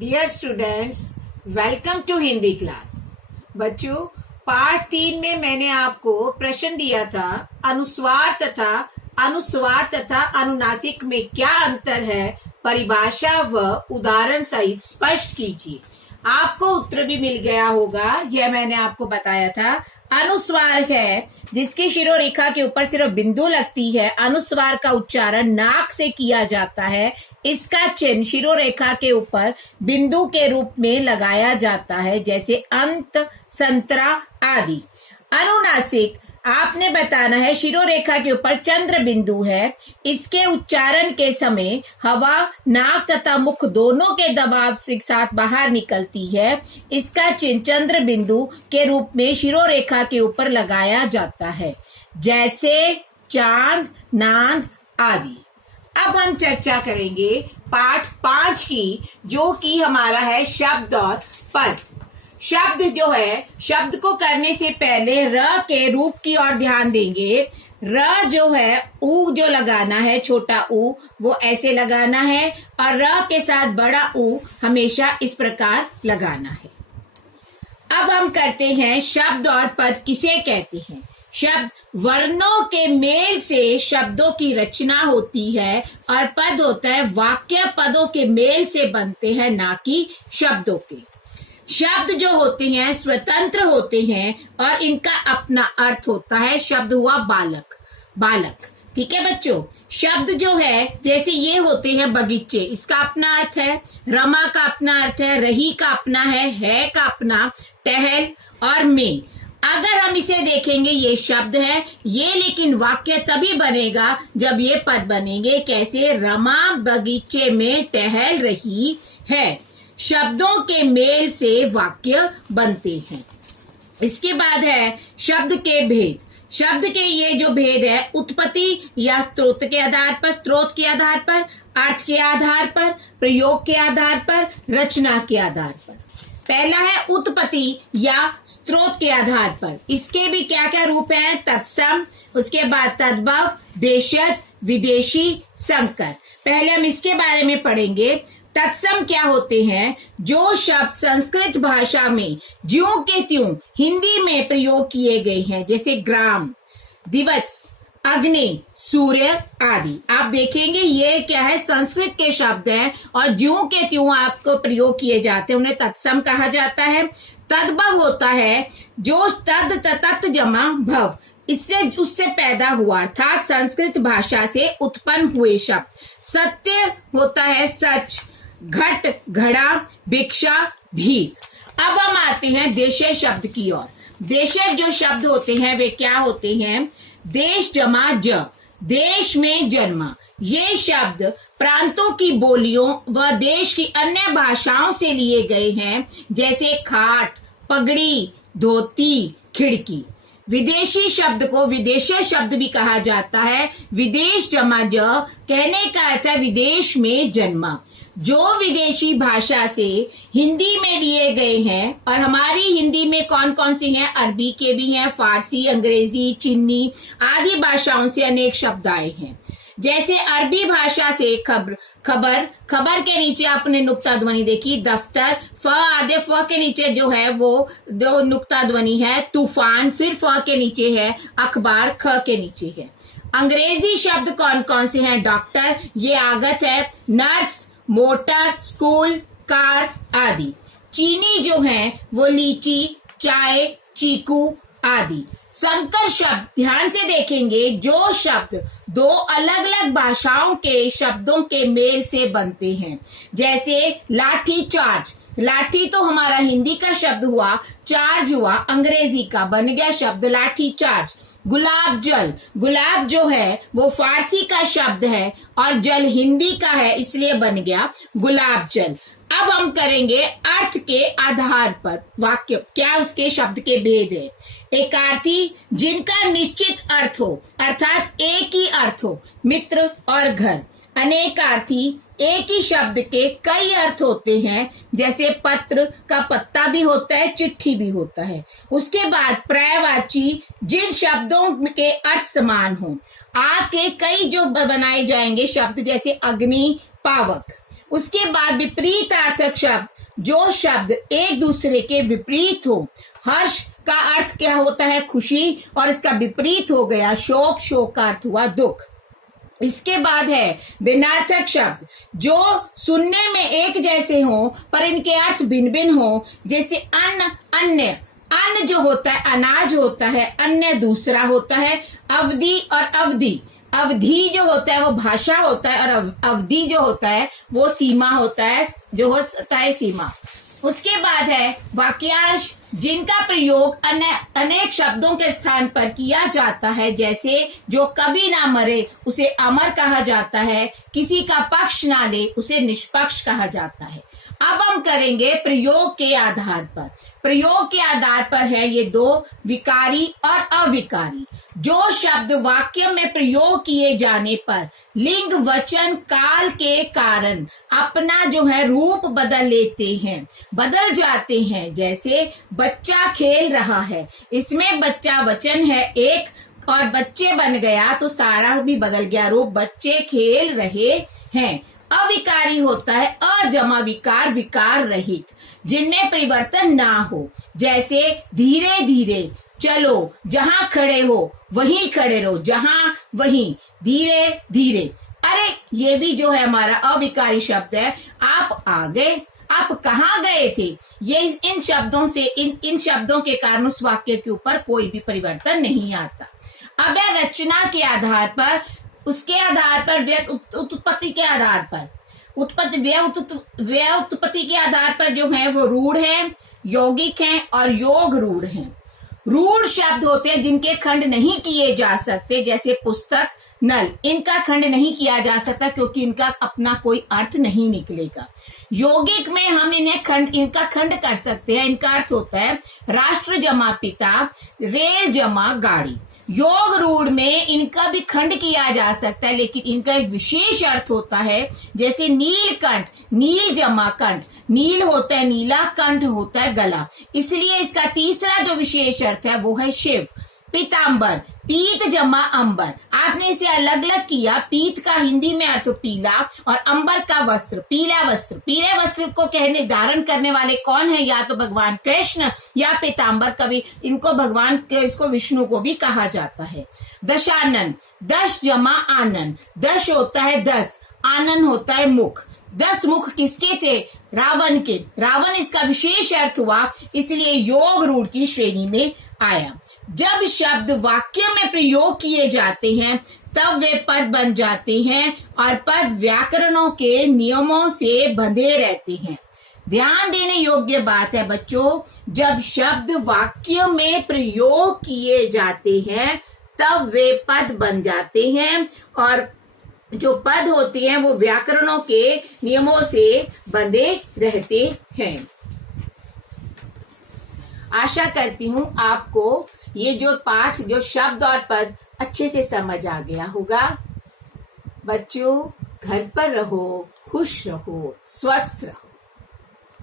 Dear students, welcome to Hindi class. बच्चों, पार्ट 3 में मैंने आपको प्रश्न दिया था अनुस्वार तथा अनुनासिक में क्या अंतर है, परिभाषा व उदाहरण सहित स्पष्ट कीजिए। आपको उत्तर भी मिल गया होगा। यह मैंने आपको बताया था। अनुस्वार है जिसकी शिरोरेखा के ऊपर सिर्फ बिंदु लगती है। अनुस्वार का उच्चारण नाक से किया जाता है। इसका चिन्ह शिरोरेखा के ऊपर बिंदु के रूप में लगाया जाता है, जैसे अंत, संतरा आदि। अनुनासिक आपने बताना है शिरोरेखा के ऊपर चंद्र बिंदु है। इसके उच्चारण के समय हवा नाक तथा मुख दोनों के दबाव के साथ बाहर निकलती है। इसका चिन्ह चंद्र बिंदु के रूप में शिरोरेखा के ऊपर लगाया जाता है, जैसे चांद, नांद आदि। अब हम चर्चा करेंगे पाठ 5 की, जो कि हमारा है शब्द और पद। शब्द जो है, शब्द को करने से पहले र के रूप की ओर ध्यान देंगे। र जो है, ऊ जो लगाना है, छोटा ऊ, वो ऐसे लगाना है और र के साथ बड़ा ऊ हमेशा इस प्रकार लगाना है। अब हम करते हैं शब्द और पद किसे कहते हैं। शब्द वर्णों के मेल से शब्दों की रचना होती है और पद होता है वाक्य पदों के मेल से बनते हैं, ना कि शब्दों के। शब्द जो होते हैं स्वतंत्र होते हैं और इनका अपना अर्थ होता है। शब्द हुआ बालक, ठीक है बच्चों। शब्द जो है, जैसे ये होते हैं बगीचे, इसका अपना अर्थ है। रमा का अपना अर्थ है, रही का अपना है का अपना, टहल और में। अगर हम इसे देखेंगे, ये शब्द है ये, लेकिन वाक्य तभी बनेगा जब ये पद बनेंगे। कैसे? रमा बगीचे में टहल रही है। शब्दों के मेल से वाक्य बनते हैं। इसके बाद है शब्द के भेद। शब्द के ये जो भेद है, उत्पत्ति या स्रोत के आधार पर, अर्थ के आधार पर, प्रयोग के आधार पर, रचना के आधार पर। पहला है उत्पत्ति या स्रोत के आधार पर। इसके भी क्या क्या रूप हैं? तत्सम, उसके बाद तद्भव, देशज, विदेशी, संकर। पहले हम इसके बारे में पढ़ेंगे। तत्सम क्या होते हैं? जो शब्द संस्कृत भाषा में ज्यों के त्यों हिंदी में प्रयोग किए गए हैं, जैसे ग्राम, दिवस, अग्नि, सूर्य आदि। आप देखेंगे ये क्या है, संस्कृत के शब्द हैं और ज्यों के त्यों आपको प्रयोग किए जाते हैं, उन्हें तत्सम कहा जाता है। तद्भव होता है जो तत् जमा भव, इससे उससे पैदा हुआ, अर्थात संस्कृत भाषा से उत्पन्न हुए शब्द। सत्य होता है सच, घट, घड़ा, भिक्षा, भीख। अब हम आते हैं देशज शब्द की ओर। देशज जो शब्द होते हैं वे क्या होते हैं? देश जमा ज, देश में जन्मा। ये शब्द प्रांतों की बोलियों व देश की अन्य भाषाओं से लिए गए हैं, जैसे खाट, पगड़ी, धोती, खिड़की। विदेशी शब्द को विदेशी शब्द भी कहा जाता है। विदेश जमा ज कहने का अर्थ है विदेश में जन्मा। जो विदेशी भाषा से हिंदी में लिए गए हैं, और हमारी हिंदी में कौन कौन सी हैं? अरबी के भी हैं, फारसी, अंग्रेजी, चीनी आदि भाषाओं से अनेक शब्द आए हैं। जैसे अरबी भाषा से खबर के नीचे आपने नुक्ता ध्वनि देखी, दफ्तर, फ आदि, फ के नीचे जो है वो दो नुक्ता ध्वनि है। तूफान, फिर फ के नीचे है। अखबार, ख के नीचे है। अंग्रेजी शब्द कौन कौन से हैं? डॉक्टर, ये आगत है। नर्स, मोटर, स्कूल, कार आदि। चीनी जो है वो लीची, चाय, चीकू आदि। संकर शब्द ध्यान से देखेंगे, जो शब्द दो अलग अलग भाषाओं के शब्दों के मेल से बनते हैं, जैसे लाठी चार्ज। लाठी तो हमारा हिंदी का शब्द हुआ, चार्ज हुआ अंग्रेजी का, बन गया शब्द लाठी चार्ज। गुलाब जल, गुलाब जो है वो फारसी का शब्द है और जल हिंदी का है, इसलिए बन गया गुलाब जल। अब हम करेंगे अर्थ के आधार पर वाक्य, क्या उसके शब्द के भेद है। एकार्थी, जिनका निश्चित अर्थ हो, अर्थात एक ही अर्थ हो, मित्र और घर। अनेकार्थी, एक ही शब्द के कई अर्थ होते हैं, जैसे पत्र का पत्ता भी होता है, चिट्ठी भी होता है। उसके बाद पर्यायवाची, जिन शब्दों के अर्थ समान हो। आ के कई जो बनाए जाएंगे शब्द, जैसे अग्नि, पावक। उसके बाद विपरीतार्थक शब्द, जो शब्द एक दूसरे के विपरीत हो। हर्ष का अर्थ क्या होता है? खुशी, और इसका विपरीत हो गया शोक, शोक का अर्थ हुआ दुख। इसके बाद है भिन्नार्थक शब्द, जो सुनने में एक जैसे हो पर इनके अर्थ भिन्न भिन्न हो, जैसे अन्न, अन्य। अन्न जो होता है अनाज होता है, अन्य दूसरा होता है। अवधि और अवधि, अवधि जो होता है वो भाषा होता है, और अवधि जो होता है वो सीमा होता है, जो होता है सीमा। उसके बाद है वाक्यांश, जिनका प्रयोग अनेक शब्दों के स्थान पर किया जाता है, जैसे जो कभी ना मरे उसे अमर कहा जाता है, किसी का पक्ष ना ले उसे निष्पक्ष कहा जाता है। अब हम करेंगे प्रयोग के आधार पर। प्रयोग के आधार पर है ये दो, विकारी और अविकारी। जो शब्द वाक्य में प्रयोग किए जाने पर लिंग, वचन, काल के कारण अपना जो है रूप बदल लेते हैं, बदल जाते हैं, जैसे बच्चा खेल रहा है, इसमें बच्चा वचन है एक और बच्चे बन गया तो सारा भी बदल गया रूप, बच्चे खेल रहे हैं। अविकारी होता है अजमा विकार, विकार रहित, जिनमें परिवर्तन ना हो, जैसे धीरे धीरे चलो, जहां खड़े हो वहीं खड़े रहो, जहां वहीं, धीरे धीरे। अरे ये भी जो है हमारा अविकारी शब्द है। आप आ गए, आप कहाँ गए थे, ये इन शब्दों से इन शब्दों के कारण उस वाक्य के ऊपर कोई भी परिवर्तन नहीं आता। अब है रचना के आधार पर, उसके आधार पर, उत्पत्ति के आधार पर, व्यय उत्पत्ति के आधार पर जो है वो रूढ़ है, यौगिक है और योग रूढ़ है। रूढ़ शब्द होते हैं जिनके खंड नहीं किए जा सकते, जैसे पुस्तक, नल, इनका खंड नहीं किया जा सकता क्योंकि इनका अपना कोई अर्थ नहीं निकलेगा। यौगिक में हम इनका खंड कर सकते हैं। इनका अर्थ होता है राष्ट्र जमा पिता, रेल जमा गाड़ी। योग रूढ़ में इनका भी खंड किया जा सकता है, लेकिन इनका एक विशेष अर्थ होता है, जैसे नीलकंठ, नील जमा कंठ, नील होता है नीला, कंठ होता है गला, इसलिए इसका तीसरा जो विशेष अर्थ है वो है शिव। पीतांबर, पीत जमा अंबर, आपने इसे अलग अलग किया। पीत का हिंदी में अर्थ पीला और अंबर का वस्त्र, पीला वस्त्र। पीले वस्त्र को कहने धारण करने वाले कौन है? या तो भगवान कृष्ण या पीतांबर, कभी इनको भगवान, इसको विष्णु को भी कहा जाता है। दशानन, दश जमा आनन, दश होता है 10, आनन होता है मुख। 10 मुख किसके थे? रावण के। रावण इसका विशेष अर्थ हुआ, इसलिए योग रूढ़ की श्रेणी में आया। जब शब्द वाक्य में प्रयोग किए जाते हैं तब वे पद बन जाते हैं और पद व्याकरणों के नियमों से बंधे रहते हैं। ध्यान देने योग्य बात है बच्चों, जब शब्द वाक्य में प्रयोग किए जाते हैं तब वे पद बन जाते हैं और जो पद होते हैं वो व्याकरणों के नियमों से बंधे रहते हैं। आशा करती हूँ आपको ये जो पाठ, जो शब्द और पद अच्छे से समझ आ गया होगा। बच्चों घर पर रहो, खुश रहो, स्वस्थ रहो।